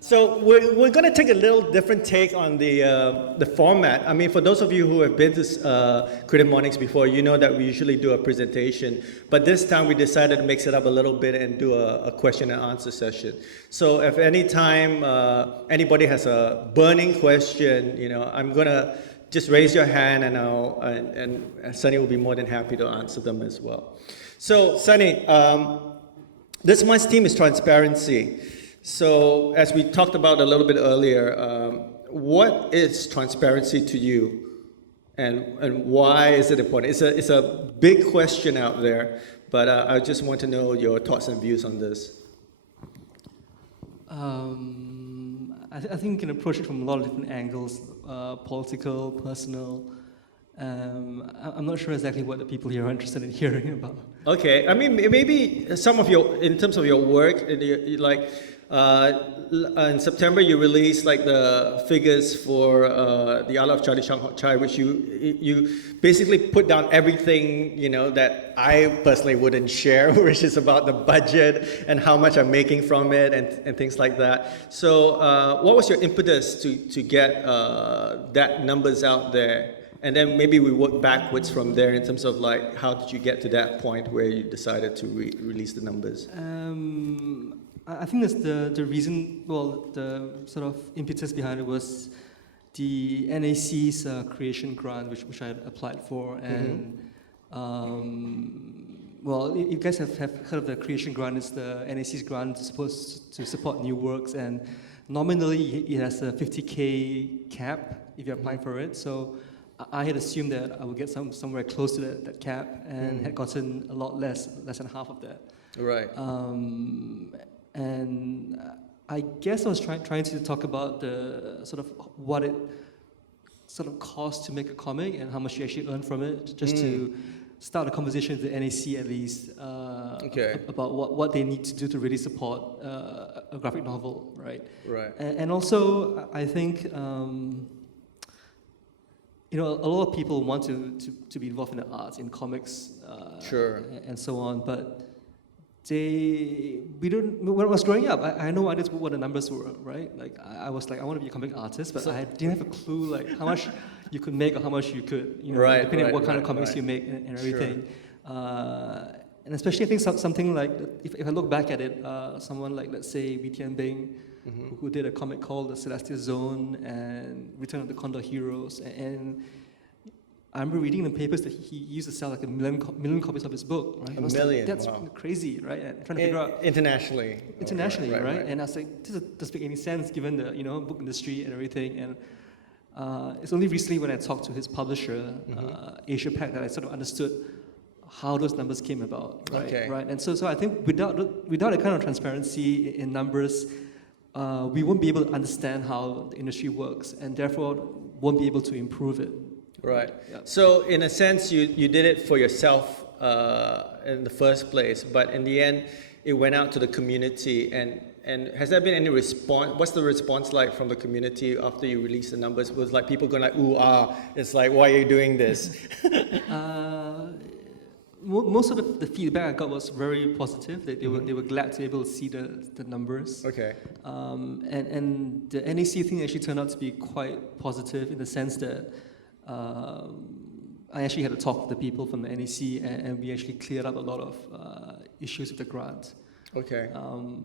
So we're going to take a little different take on the format. I mean, for those of you who have been to Creative Mornings before, you know that we usually do a presentation, but this time we decided to mix it up a little bit and do a question and answer session. So if any time anybody has a burning question, I'm going to just raise your hand, and Sonny will be more than happy to answer them as well. So Sonny, this month's theme is transparency. So as we talked about a little bit earlier, what is transparency to you, and why is it important? It's a big question out there, but I just want to know your thoughts and views on this. I think you can approach it from a lot of different angles, political, personal. I'm not sure exactly what the people here are interested in hearing about. Okay, I mean, maybe some of in terms of your work, in September you released the figures for the Art of Charlie Shang Hok Chai, which you basically put down everything that I personally wouldn't share, which is about the budget and how much I'm making from it and things like that. So what was your impetus to get that numbers out there? And then maybe we work backwards from there in terms of how did you get to that point where you decided to release the numbers? I think that's the reason, the sort of impetus behind it was the NAC's creation grant, which I had applied for. And, you guys have heard of the creation grant. It's the NAC's grant supposed to support new works. And nominally, it has a 50K cap if you're applying for it. So I had assumed that I would get somewhere close to that cap, and had gotten a lot less than half of that. Right. And I guess I was trying to talk about the sort of what it sort of costs to make a comic and how much you actually earn from it, just to start a conversation with the NAC at least about what they need to do to really support a graphic novel, right? Right. And also, I think a lot of people want to be involved in the arts, in comics, and so on, but when I was growing up, I had no idea what the numbers were, right? I was I want to be a comic artist, but I didn't have a clue how much you could make or how much you could, depending on what kind of comics you make and everything. And especially I think something if I look back at it, someone let's say Wee Tian Bing, who did a comic called The Celestial Zone and Return of the Condor Heroes, and I remember reading in the papers that he used to sell a million copies of his book, right? A million, that's wow. Crazy, right? And trying to figure out internationally, right? And I was like, this doesn't make any sense given the book industry and everything. And it's only recently when I talked to his publisher, Asia Pac, that I sort of understood how those numbers came about, right? Okay. Right. And so I think without a kind of transparency in numbers, we won't be able to understand how the industry works, and therefore won't be able to improve it. Right. Yeah. So in a sense, you did it for yourself in the first place, but in the end, it went out to the community. And has there been any response? What's the response like from the community after you released the numbers? Was people going ooh, ah? It's why are you doing this? Most of the feedback I got was very positive. They were glad to be able to see the numbers. Okay. And the NAC thing actually turned out to be quite positive in the sense that I actually had a talk with the people from the NAC, and we actually cleared up a lot of issues with the grant. Okay.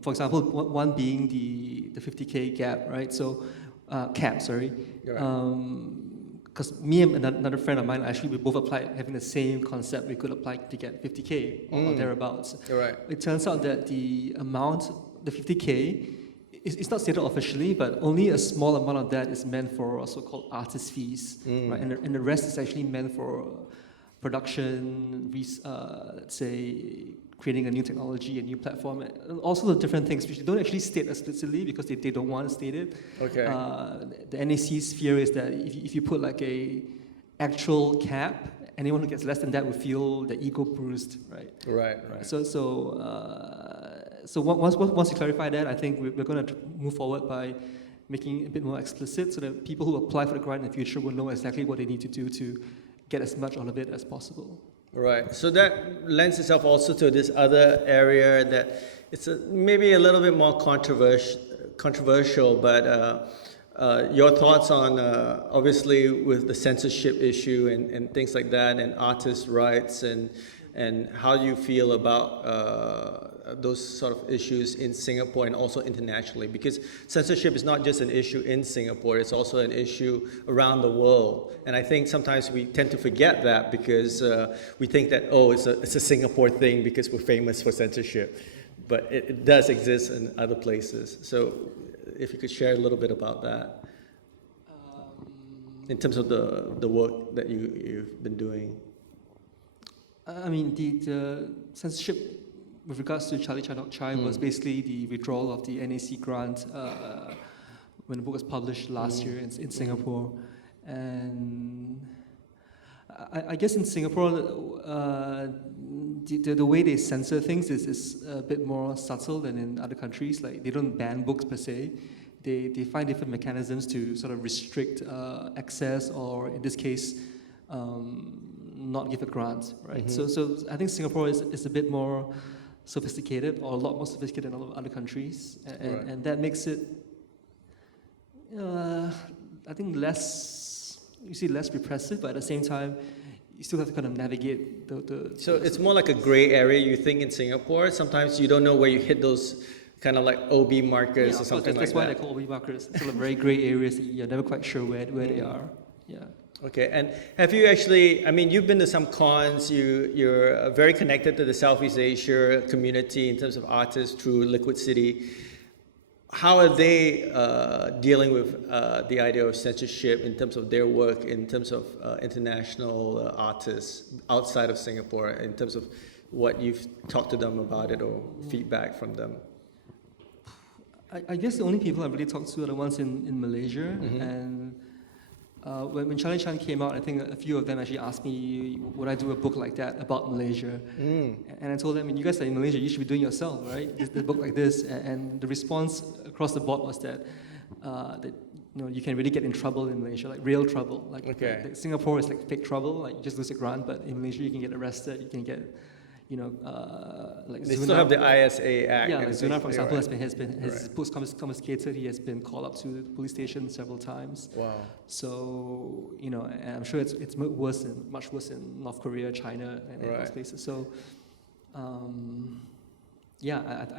For example, one being the 50K gap, right? So cap, sorry. Because me and another friend of mine, actually, we both applied having the same concept. We could apply to get 50K or thereabouts. Right. It turns out that the amount, the 50K, it's not stated officially, but only a small amount of that is meant for so-called artist fees, right? And the rest is actually meant for production, let's say, creating a new technology, a new platform, and also the different things which they don't actually state explicitly because they don't want to state it. Okay. The NAC's fear is that if you put like a actual cap, anyone who gets less than that will feel the ego bruised, right? Right. So once you clarify that, I think we're going to move forward by making it a bit more explicit so that people who apply for the grant in the future will know exactly what they need to do to get as much out of it as possible. Right. So that lends itself also to this other area that it's maybe a little bit more controversial, but your thoughts on obviously with the censorship issue and things like that, and artists' rights, and how you feel about those sort of issues in Singapore and also internationally, because censorship is not just an issue in Singapore, it's also an issue around the world. And I think sometimes we tend to forget that because we think that, oh, it's a Singapore thing because we're famous for censorship. But it does exist in other places. So if you could share a little bit about that in terms of the work that you've been doing. I mean, the censorship with regards to Charlie Chai Not Chai was basically the withdrawal of the NAC grant when the book was published last year in Singapore. And I guess in Singapore, the way they censor things is a bit more subtle than in other countries. Like, they don't ban books per se. They find different mechanisms to sort of restrict access, or in this case, not give a grant, right? So I think Singapore is a bit more sophisticated, or a lot more sophisticated than a lot of other countries, and that makes it, I think, less repressive, but at the same time, you still have to kind of navigate the So it's more like a gray area, you think, in Singapore. Sometimes you don't know where you hit those kind of like OB markers or something like that. That's why they're called OB markers. It's sort of very gray areas that you're never quite sure where they are. Yeah. Okay, and have you actually, I mean, you've been to some cons, you're very connected to the Southeast Asia community in terms of artists through Liquid City. How are they dealing with the idea of censorship in terms of their work, in terms of international artists outside of Singapore, in terms of what you've talked to them about it or feedback from them? I guess the only people I've really talked to are the ones in Malaysia, and when Charlie Chan came out, I think a few of them actually asked me, would I do a book like that about Malaysia? And I told them, you guys are in Malaysia, you should be doing it yourself, right? The book like this. And the response across the board was that you can really get in trouble in Malaysia, like real trouble. Like Singapore is like fake trouble, like you just lose a grant, but in Malaysia you can get arrested, you can get, like they Zuna, still have the ISA Act. Yeah, like Zuna, for example, right. has his books confiscated. He has been called up to the police station several times. Wow. So, and I'm sure it's much worse in North Korea, China, and those places. So, I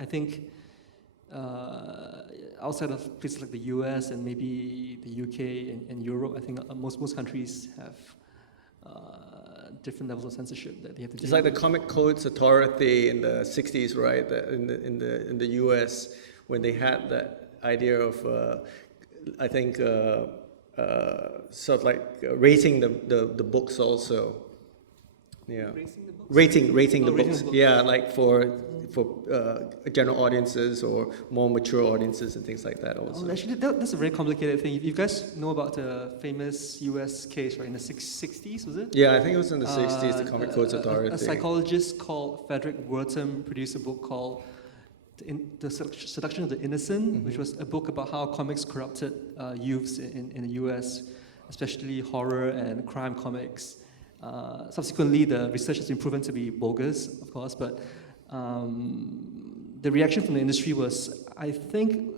think outside of places like the US and maybe the UK and Europe, I think most countries have different levels of censorship that they have to deal with. It's like the Comic Codes Authority in the 60s, right? In the US, when they had that idea of, I think, sort of like rating the books also. Yeah. Rating the books. Yeah, like for general audiences or more mature audiences and things like that also. Oh, actually, that's a very complicated thing. You guys know about the famous US case, right, in the 60s, was it? Yeah, I think it was in the 60s, the Comic Codes Authority. A psychologist called Frederick Wertham produced a book called The Seduction of the Innocent, which was a book about how comics corrupted youths in the US, especially horror and crime comics. Subsequently, the research has been proven to be bogus, of course, but the reaction from the industry was, I think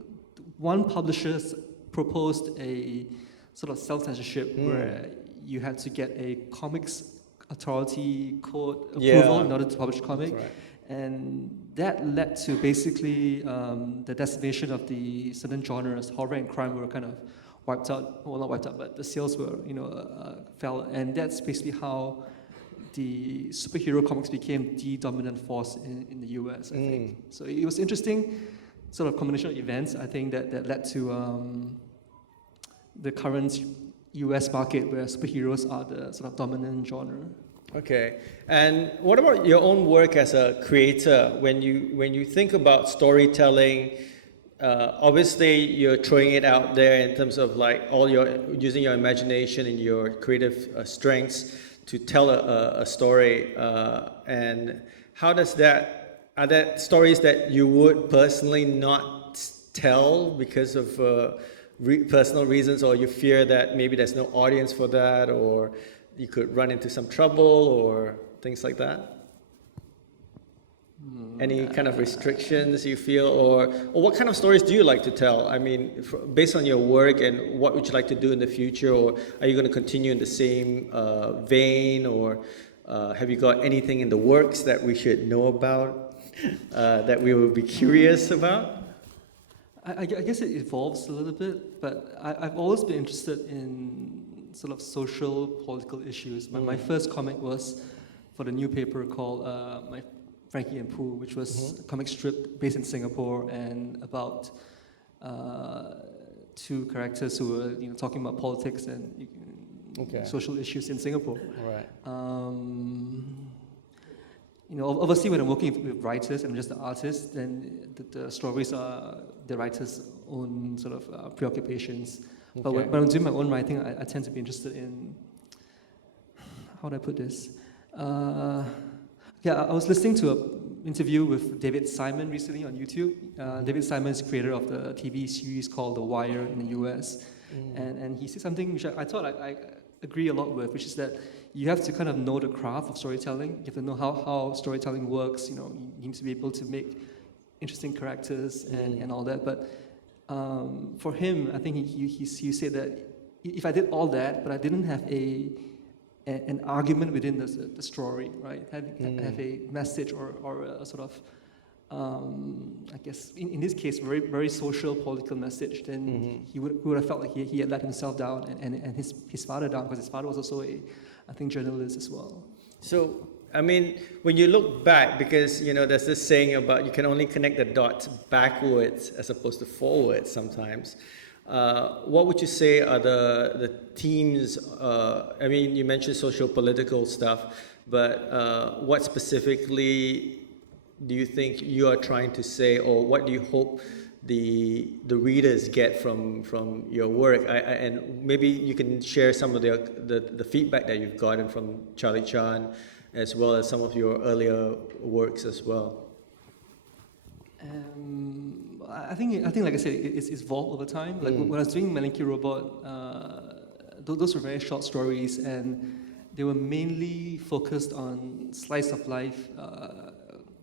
one publisher proposed a sort of self-censorship where you had to get a comics authority code approval in order to publish a comic. Right. And that led to basically the decimation of the certain genres. Horror and crime were kind of wiped out, well, not wiped out, but the sales were, fell. And that's basically how the superhero comics became the dominant force in the US, I think. So it was interesting, sort of combination of events, I think, that led to the current US market where superheroes are the sort of dominant genre. Okay. And what about your own work as a creator? When you think about storytelling, obviously you're throwing it out there in terms of like all your using your imagination and your creative strengths to tell a story. And how does that, are there stories that you would personally not tell because of personal reasons, or you fear that maybe there's no audience for that, or you could run into some trouble or things like that? Any kind of restrictions you feel, or what kind of stories do you like to tell? I mean, based on your work, and what would you like to do in the future, or are you going to continue in the same vein, or have you got anything in the works that we should know about, that we will be curious about? I guess it evolves a little bit, but I've always been interested in sort of social, political issues. My first comic was for the new paper called my Frankie and Pooh, which was a comic strip based in Singapore and about two characters who were talking about politics and social issues in Singapore. Right. Obviously when I'm working with writers and I'm just the artist, then the stories are the writer's own sort of preoccupations. But when I'm doing my own writing, I tend to be interested in, how do I put this? I was listening to an interview with David Simon recently on YouTube. David Simon is creator of the TV series called The Wire in the US. And he said something which I thought I agree a lot with, which is that you have to kind of know the craft of storytelling. You have to know how storytelling works. You need to be able to make interesting characters and all that. But for him, I think he said that if I did all that, but I didn't have an argument within the story, right? Have a message or a sort of, I guess, in this case, very, very social, political message, then he would have felt like he had let himself down and his father down, because his father was also I think, journalist as well. So, I mean, when you look back, because, there's this saying about you can only connect the dots backwards as opposed to forwards sometimes. What would you say are the themes? I mean, you mentioned social political stuff, but what specifically do you think you are trying to say, or what do you hope the readers get from your work? And maybe you can share some of the feedback that you've gotten from Charlie Chan, as well as some of your earlier works as well. I think, like I said, it's evolved over time. Like when I was doing Melinky Robot, those were very short stories, and they were mainly focused on slice of life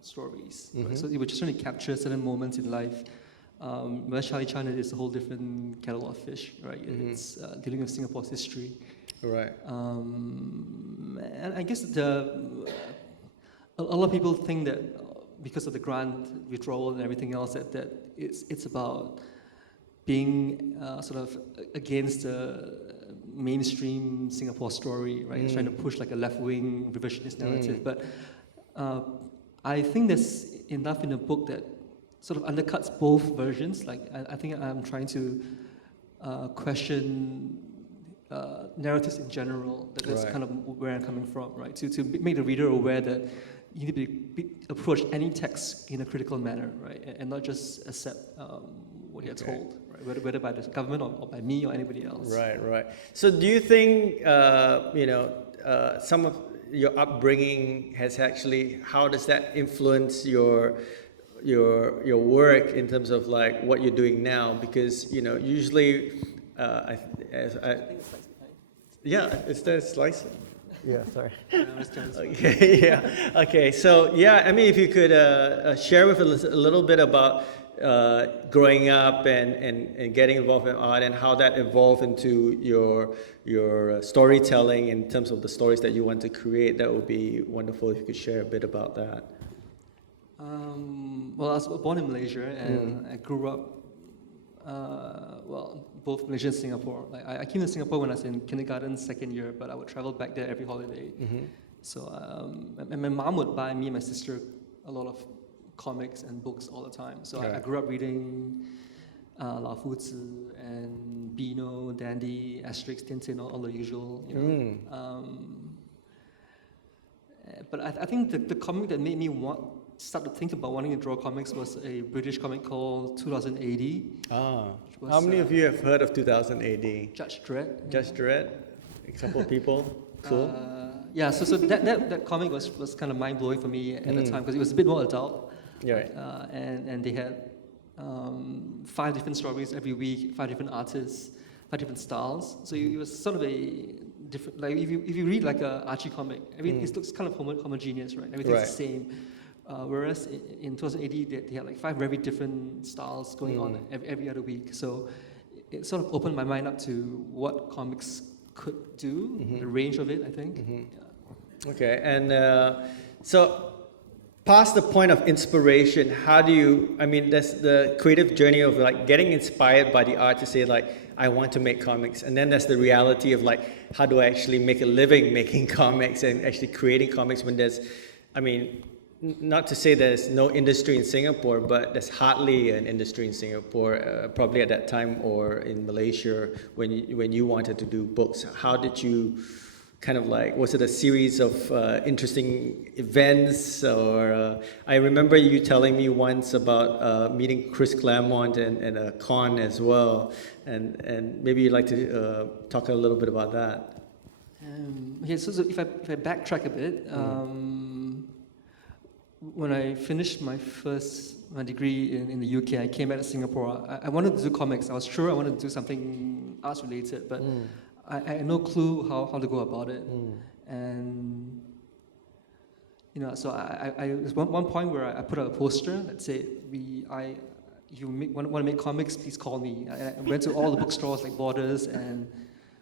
stories. Right? So they were just trying to capture certain moments in life. Whereas Charlie Chan is a whole different kettle of fish, right? It's dealing with Singapore's history. Right. And I guess a lot of people think that because of the grant withdrawal and everything else, that it's about being sort of against the mainstream Singapore story, right? It's trying to push like a left-wing revisionist narrative. But I think there's enough in the book that sort of undercuts both versions. Like I think I'm trying to question narratives in general. That's kind of where I'm coming from, right? To make the reader aware that you need to approach any text in a critical manner, right? And not just accept what you're told, right? Whether by the government or by me or anybody else. Right. So do you think some of your upbringing has actually, how does that influence your work in terms of like what you're doing now? Because usually it's the slicing. Yeah, sorry. Okay, yeah. Okay, so I mean, if you could share with us a little bit about growing up and getting involved in art, and how that evolved into your storytelling in terms of the stories that you want to create, that would be wonderful if you could share a bit about that. Well, I was born in Malaysia, and I grew up, both Malaysia and Singapore. Like I came to Singapore when I was in kindergarten, second year, but I would travel back there every holiday. So, and my mom would buy me and my sister a lot of comics and books all the time. So I grew up reading Lao Fu Zi and Beano, Dandy, Asterix, Tintin, all the usual, But I think the comic that made me start to think about wanting to draw comics was a British comic called 2080. Ah. Was, How many of you have heard of 2000 AD? Judge Dredd. Judge Dredd? A couple of people? Cool. Yeah, so that comic was kind of mind blowing for me at the time because it was a bit more adult. Yeah, right. And they had 5 different stories every week, 5 different artists, 5 different styles. So it was sort of a different, like if you read like a Archie comic, it looks kind of homogeneous, right? Everything's the same. Whereas in 2080, they had like 5 very different styles going on every other week. So it sort of opened my mind up to what comics could do, the range of it, I think. Yeah. Okay, and so past the point of inspiration, how do you, I mean, that's the creative journey of like getting inspired by the art to say like, I want to make comics. And then there's the reality of like, how do I actually make a living making comics and actually creating comics when there's, I mean, not to say there's no industry in Singapore, but there's hardly an industry in Singapore, probably at that time, or in Malaysia when you wanted to do books. How did you kind of like, was it a series of interesting events? Or I remember you telling me once about meeting Chris Claremont and a con as well. And maybe you'd like to talk a little bit about that. Okay, so if I backtrack a bit, when I finished my degree in the UK, I came back to Singapore. I wanted to do comics. I was sure I wanted to do something arts related, but I had no clue how to go about it. And you know, so I was one point where I put out a poster that said, if you want to make comics, please call me. I went to all the bookstores like Borders and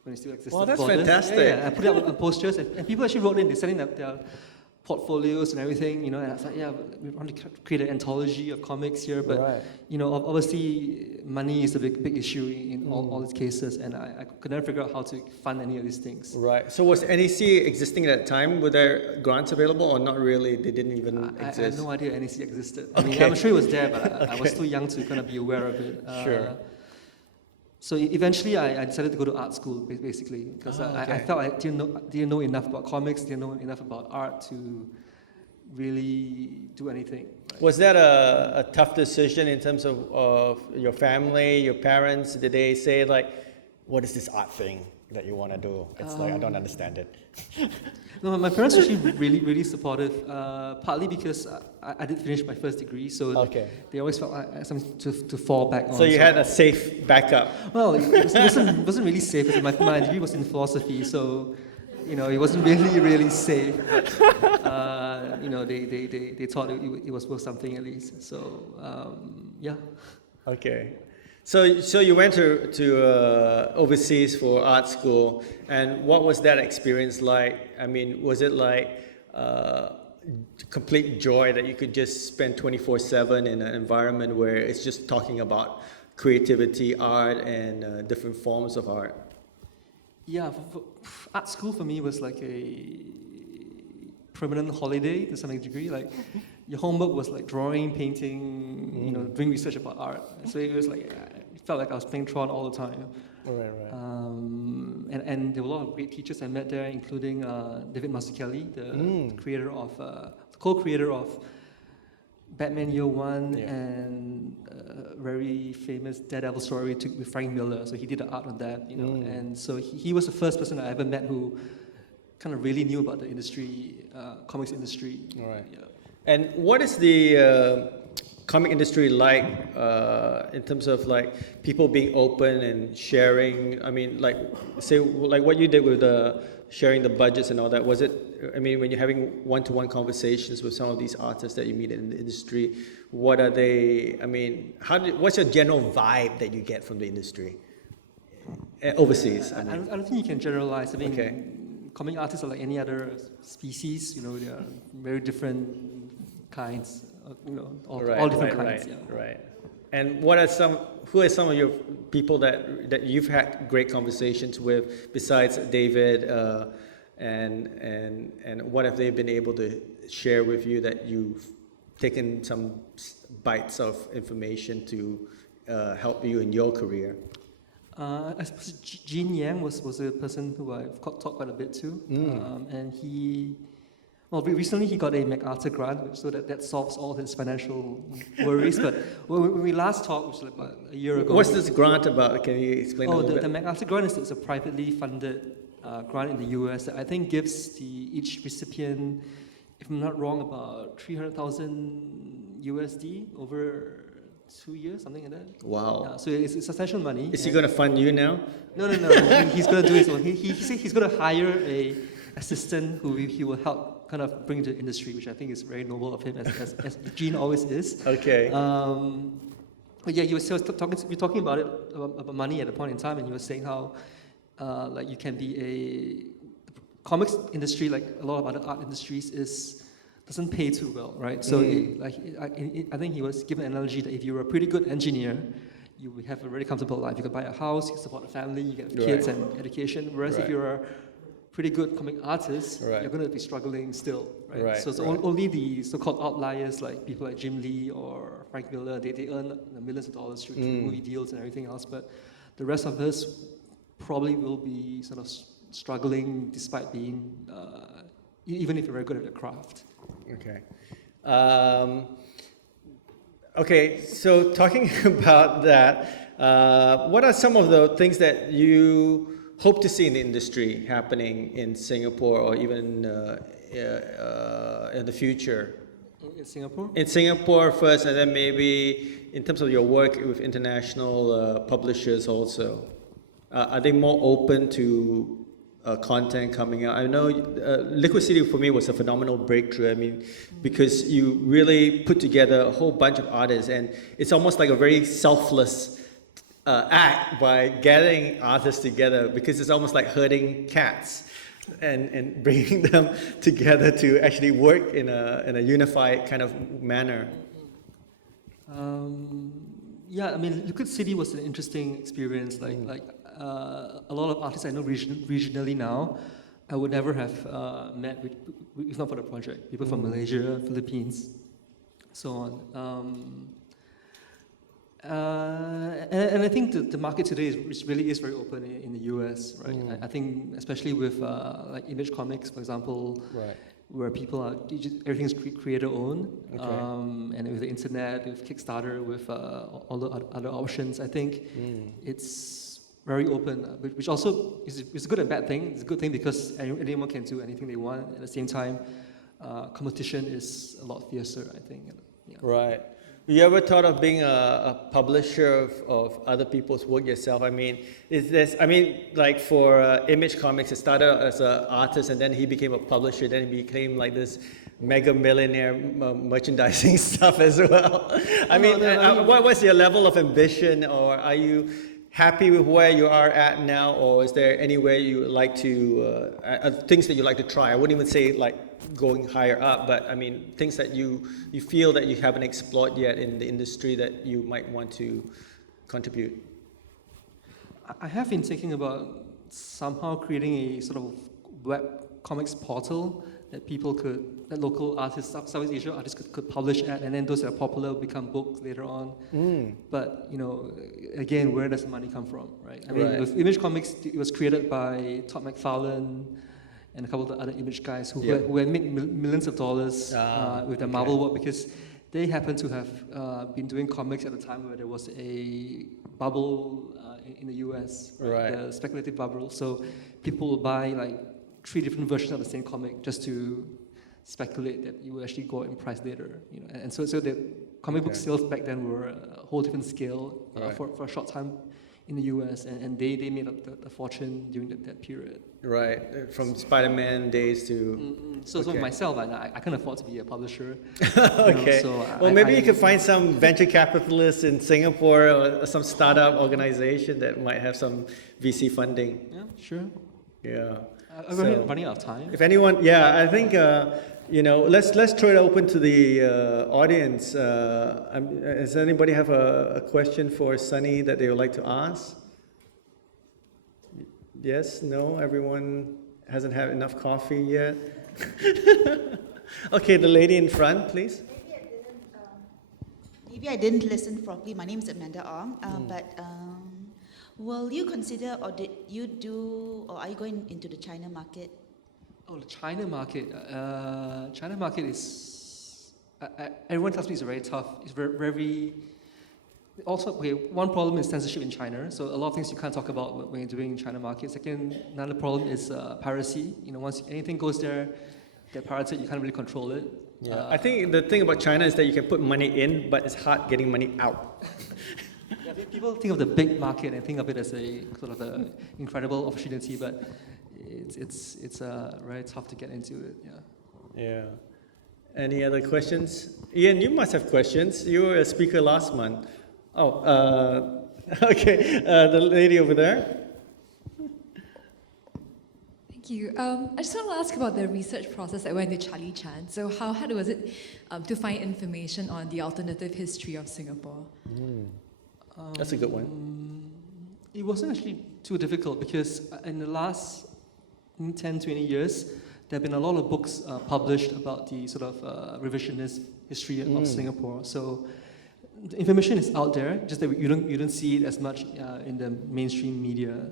when it still existed. Wow, that's Borders. fantastic. Yeah, I put it up on posters and people actually wrote in. They sent in their portfolios and everything, you know, and I thought, yeah, we want to create an anthology of comics here, but you know, obviously money is a big issue in all these cases, and I could never figure out how to fund any of these things. Right. So was NEC existing at that time? Were there grants available or not really? They didn't even exist? I had no idea NEC existed. I mean, I'm sure it was there, but I was too young to kind of be aware of it. Sure. So eventually, I decided to go to art school, basically, because I felt I didn't know enough about comics, didn't know enough about art to really do anything. Right? Was that a tough decision in terms of your family, your parents? Did they say like, what is this art thing that you want to do? It's like, I don't understand it. No, my parents were actually really supportive, partly because I did finish my first degree, so they always felt like something to fall back on. So you had a safe backup. Well, it wasn't really safe because my degree was in philosophy, so you know it wasn't really safe. You know, they thought it was worth something at least. So yeah. Okay. So you went to overseas for art school, and what was that experience like? I mean, was it like complete joy that you could just spend 24/7 in an environment where it's just talking about creativity, art, and different forms of art? Yeah, art school for me was like a permanent holiday to some degree. Like your homework was like drawing, painting, you know, doing research about art. So it was like it felt like I was playing Tron all the time. Right. And there were a lot of great teachers I met there, including David Mazzucchelli, the creator of, co-creator of Batman Year One and a very famous Daredevil story with Frank Miller. So he did the art on that, you know. And so he was the first person I ever met who kind of really knew about the industry, comics industry. All right. Yeah. And what is the comic industry like in terms of like people being open and sharing? I mean, like say like what you did with sharing the budgets and all that. Was it? I mean, when you're having one-to-one conversations with some of these artists that you meet in the industry, what are they? I mean, what's your general vibe that you get from the industry overseas? I don't think you can generalize. I mean, comic artists are like any other species. You know, they are very different kinds. You know, all different kinds. Right. And who are some of your people that you've had great conversations with besides David, and what have they been able to share with you that you've taken some bites of information to help you in your career? I suppose Gene Yang was a person who I've talked quite a bit to, and he Well, recently he got a Macarthur Grant, so that solves all his financial worries. But when we last talked, which was about a year ago. What's this grant about? Can you explain a little bit? The Macarthur Grant is a privately funded grant in the US that I think gives each recipient, if I'm not wrong, about 300,000 USD over 2 years, something like that. Wow. So it's substantial money. Is he going to fund you now? No. He's going to do his own. He said he's going to hire a assistant who he will help kind of bring to the industry, which I think is very noble of him, as Gene always is. Okay. But yeah, you were talking about it, about money at a point in time, and you were saying how like you can be the comics industry, like a lot of other art industries, doesn't pay too well, right? So I think he was given an analogy that if you're a pretty good engineer, you will have a really comfortable life. You can buy a house, you can support a family, you get kids and education. Whereas if you're a pretty good comic artist, you're going to be struggling still, right? So only the so-called outliers, like people like Jim Lee or Frank Miller, they earn millions of dollars through movie deals and everything else. But the rest of us probably will be sort of struggling despite being, even if you're very good at the craft. Okay. Okay, so talking about that, what are some of the things that you hope to see in the industry happening in Singapore or even in the future? In Singapore? In Singapore first, and then maybe in terms of your work with international publishers also. Are they more open to content coming out? I know Liquid City for me was a phenomenal breakthrough. I mean, because you really put together a whole bunch of artists, and it's almost like a very selfless act by gathering artists together, because it's almost like herding cats and bringing them together to actually work in a unified kind of manner. Yeah, I mean, Liquid City was an interesting experience. Like a lot of artists I know regionally now, I would never have met if not for the project. People from Malaysia, Philippines, so on. And I think the market today really is very open in the US, right? I think especially with like Image Comics, for example, where people are everything's creator owned, and with the internet, with Kickstarter, with all the other options, I think it's very open, which also is a good and bad thing. It's a good thing because anyone can do anything they want. At the same time, competition is a lot fiercer, I think. Yeah. Right. You ever thought of being a publisher of other people's work yourself? I mean, like for Image Comics, it started out as an artist, and then he became a publisher. Then he became like this mega millionaire merchandising stuff as well. What's your level of ambition, or are you happy with where you are at now, or is there anywhere you would like to things that you like to try? I wouldn't even say like going higher up, but I mean things that you feel that you haven't explored yet in the industry that you might want to contribute. I have been thinking about somehow creating a sort of web comics portal that local artists, Southeast Asia artists could publish at, and then those that are popular become books later on. But again, where does the money come from, right? I mean, with Image Comics, it was created by Todd McFarlane and a couple of the other Image guys who had made millions of dollars with their Marvel work, because they happen to have been doing comics at a time where there was a bubble in the US, the speculative bubble. So people will buy like 3 different versions of the same comic just to speculate that it will actually go in price later. And so the comic book sales back then were a whole different scale for a short time in the US, and they made up the fortune during that period. Right, from Spider-Man days to... So for myself, I can't afford to be a publisher. Okay. Maybe you could find some venture capitalists in Singapore or some startup organization that might have some VC funding. Yeah, sure. Yeah. We're running out of time. If anyone, I think let's throw it open to the audience. Does anybody have a question for Sonny that they would like to ask? Yes? No? Everyone hasn't had enough coffee yet? Okay, the lady in front, please. Maybe I didn't listen properly. My name is Amanda Ong, but will you consider, or did you do, or are you going into the China market? Oh, the China market. China market is. Everyone tells me it's very tough. It's very. Also, okay, one problem is censorship in China. So a lot of things you can't talk about when you're doing China market. Second, another problem is piracy. Once anything goes there, get pirated, you can't really control it. Yeah, I think the thing about China is that you can put money in, but it's hard getting money out. Yeah, people think of the big market and think of it as a sort of an incredible opportunity, but it's very tough to get into it. Yeah. Yeah. Any other questions? Ian, you must have questions. You were a speaker last month. Oh, okay. The lady over there. Thank you. I just want to ask about the research process that went into Charlie Chan. So how hard was it to find information on the alternative history of Singapore? That's a good one. It wasn't actually too difficult because in the last 10, 20 years, there have been a lot of books published about the sort of revisionist history of Singapore. So the information is out there, just that you don't see it as much in the mainstream media.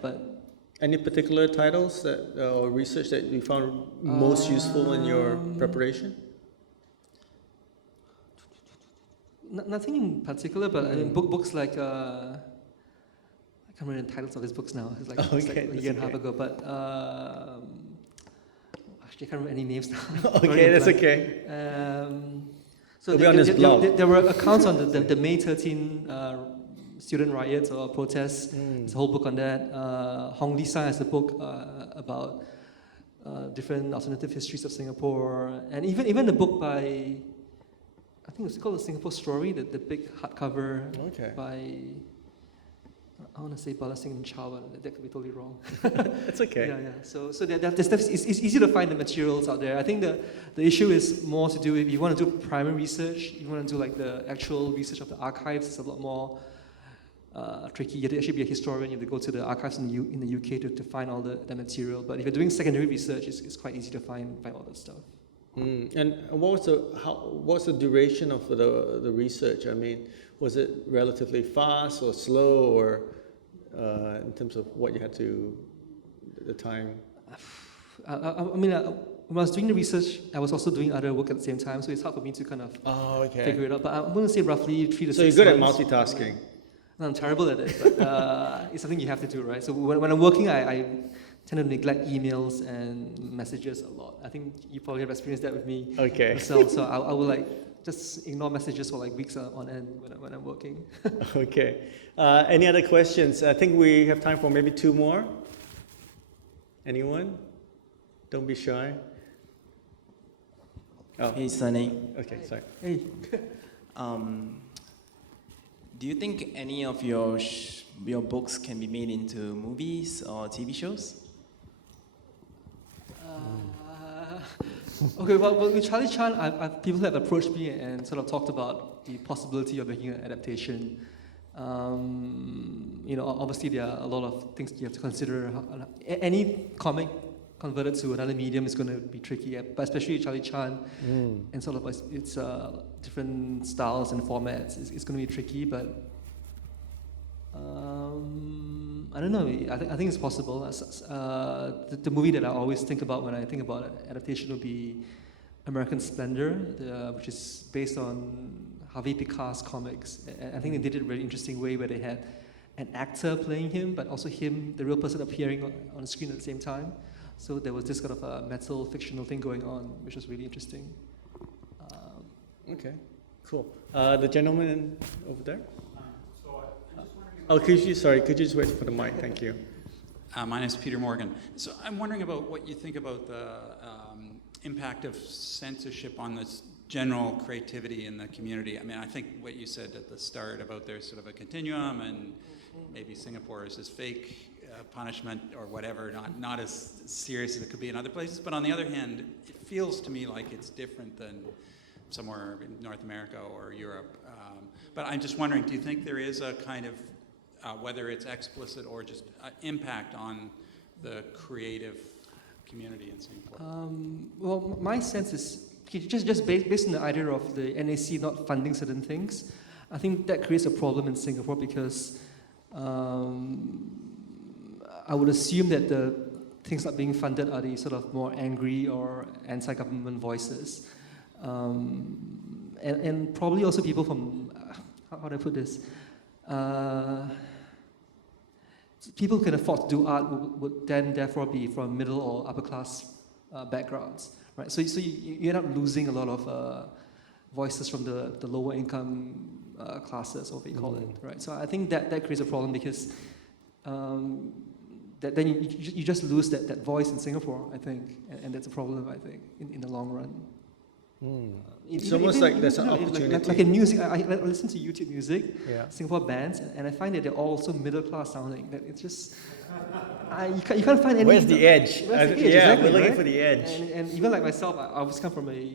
But Any particular titles that or research that you found most useful in your preparation? Nothing in particular, but I mean, books like I can't remember the titles of these books now. It's like, it's like a year and a half ago. But actually, I can't remember any names now. Okay, that's okay. So It'll be on his blog. there were accounts on the May 13 student riots or protests. There's a whole book on that. Hong Li Sai has a book about different alternative histories of Singapore, and even the book by, I think it's called The Singapore Story, the big hardcover by, I want to say Bala Singh and Chow, but that could be totally wrong. That's okay. Yeah. So there's stuff, it's easy to find the materials out there. I think the issue is more to do with, if you want to do primary research, you want to do like the actual research of the archives, it's a lot more tricky. You have to actually be a historian, you have to go to the archives in the UK to find all the material. But if you're doing secondary research, it's quite easy to find all that stuff. And what's the duration of the research? I mean, was it relatively fast or slow, or in terms of what you had to, the time? I mean, when I was doing the research, I was also doing other work at the same time, so it's hard for me to kind of figure it out. But I'm going to say roughly 3 to 6 months. So you're good at multitasking? No, I'm terrible at it, but it's something you have to do, right? So when I'm working, I tend to neglect emails and messages a lot. I think you probably have experienced that with me. Okay. So I will like just ignore messages for like weeks on end when I'm working. Okay. Any other questions? I think we have time for maybe 2 more. Anyone? Don't be shy. Oh. Hey, Sonny. Okay, sorry. Hey. Do you think any of your books can be made into movies or TV shows? Okay, well, with Charlie Chan, people have approached me and sort of talked about the possibility of making an adaptation. Obviously there are a lot of things you have to consider. Any comic converted to another medium is going to be tricky, but especially Charlie Chan, and sort of it's different styles and formats. It's going to be tricky, but I don't know. I think it's possible. The movie that I always think about when I think about adaptation would be American Splendor, which is based on Harvey Picard's comics. I think they did it in a very interesting way where they had an actor playing him, but also him, the real person, appearing on the screen at the same time. So there was this kind of a metal fictional thing going on, which was really interesting. Okay, cool. The gentleman over there. Could you just wait for the mic? Thank you. My name is Peter Morgan. So I'm wondering about what you think about the impact of censorship on this general creativity in the community. I mean, I think what you said at the start about there's sort of a continuum, and maybe Singapore is this fake punishment or whatever, not as serious as it could be in other places. But on the other hand, it feels to me like it's different than somewhere in North America or Europe. But I'm just wondering, do you think there is a kind of, whether it's explicit or just impact on the creative community in Singapore? Well, my sense is, just based on the idea of the NAC not funding certain things, I think that creates a problem in Singapore because I would assume that things not being funded are the sort of more angry or anti-government voices. And probably also people from, how do I put this? People who can afford to do art would then therefore be from middle or upper class backgrounds, right? So you end up losing a lot of voices from the lower income classes, or what you call it, right? So I think that creates a problem because then you just lose that voice in Singapore, I think, and that's a problem, I think, in the long run. It's almost like there's an opportunity. Like in music, I listen to YouTube music, Yeah. Singapore bands, and I find that they're all so middle class sounding that it's just you can't find any. Where's the edge? Where's the edge? Yeah, Exactly, we're looking right? for the edge. And even like myself, I was come from a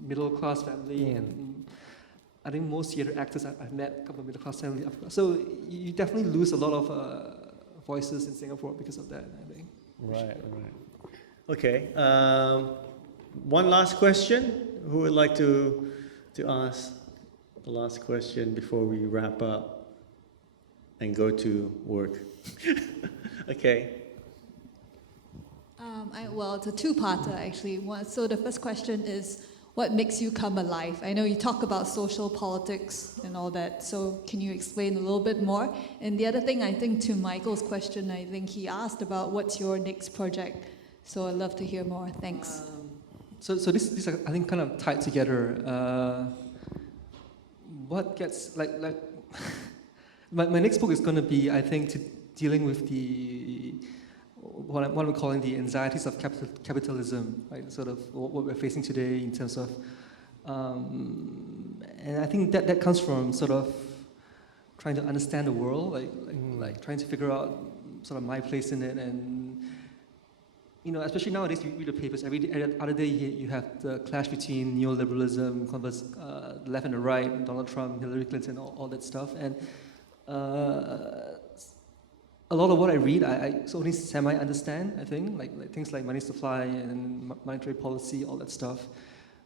middle class family, and I think most theatre actors I've met come from middle class family. So you definitely lose a lot of voices in Singapore because of that, I think. Right. Okay. One last question. Who would like to ask the last question before we wrap up and go to work? Okay. Well, it's a two-parter actually. So the first question is, what makes you come alive? I know you talk about social politics and all that, so can you explain a little bit more? And the other thing, I think to Michael's question, I think he asked about what's your next project. So I'd love to hear more. Thanks. So this are, I think, kind of tied together. What gets like my next book is going to be, I think, dealing with what we're calling the anxieties of capitalism, right? Sort of what we're facing today in terms of, and I think that comes from sort of trying to understand the world, like trying to figure out sort of my place in it, and especially nowadays you read the papers every other day. You have the clash between neoliberalism, the left and the right, Donald Trump, Hillary Clinton, all that stuff, and a lot of what I read, I only semi-understand, I think, like things like money supply and monetary policy, all that stuff.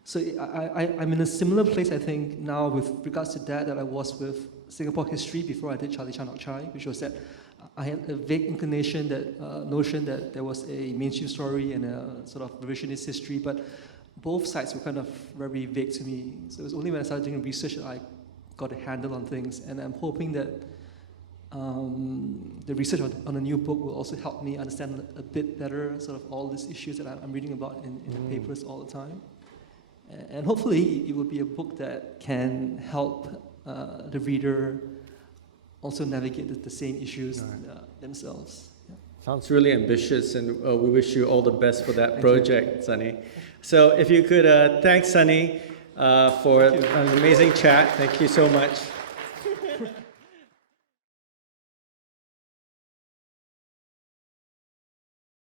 So I'm in a similar place, I think, now with regards to that I was with Singapore history before I did Charlie Chan Nok Chai, which was that I had a vague inclination, notion that there was a mainstream story and a sort of revisionist history, but both sides were kind of very vague to me. So it was only when I started doing research that I got a handle on things, and I'm hoping that the research on a new book will also help me understand a bit better sort of all these issues that I'm reading about in the papers all the time. And hopefully it will be a book that can help the reader also navigate the same issues themselves. Yeah. Sounds really ambitious, and we wish you all the best for that Thank project, you. Sonny. So if you could thank Sonny for an amazing chat. Thank you so much.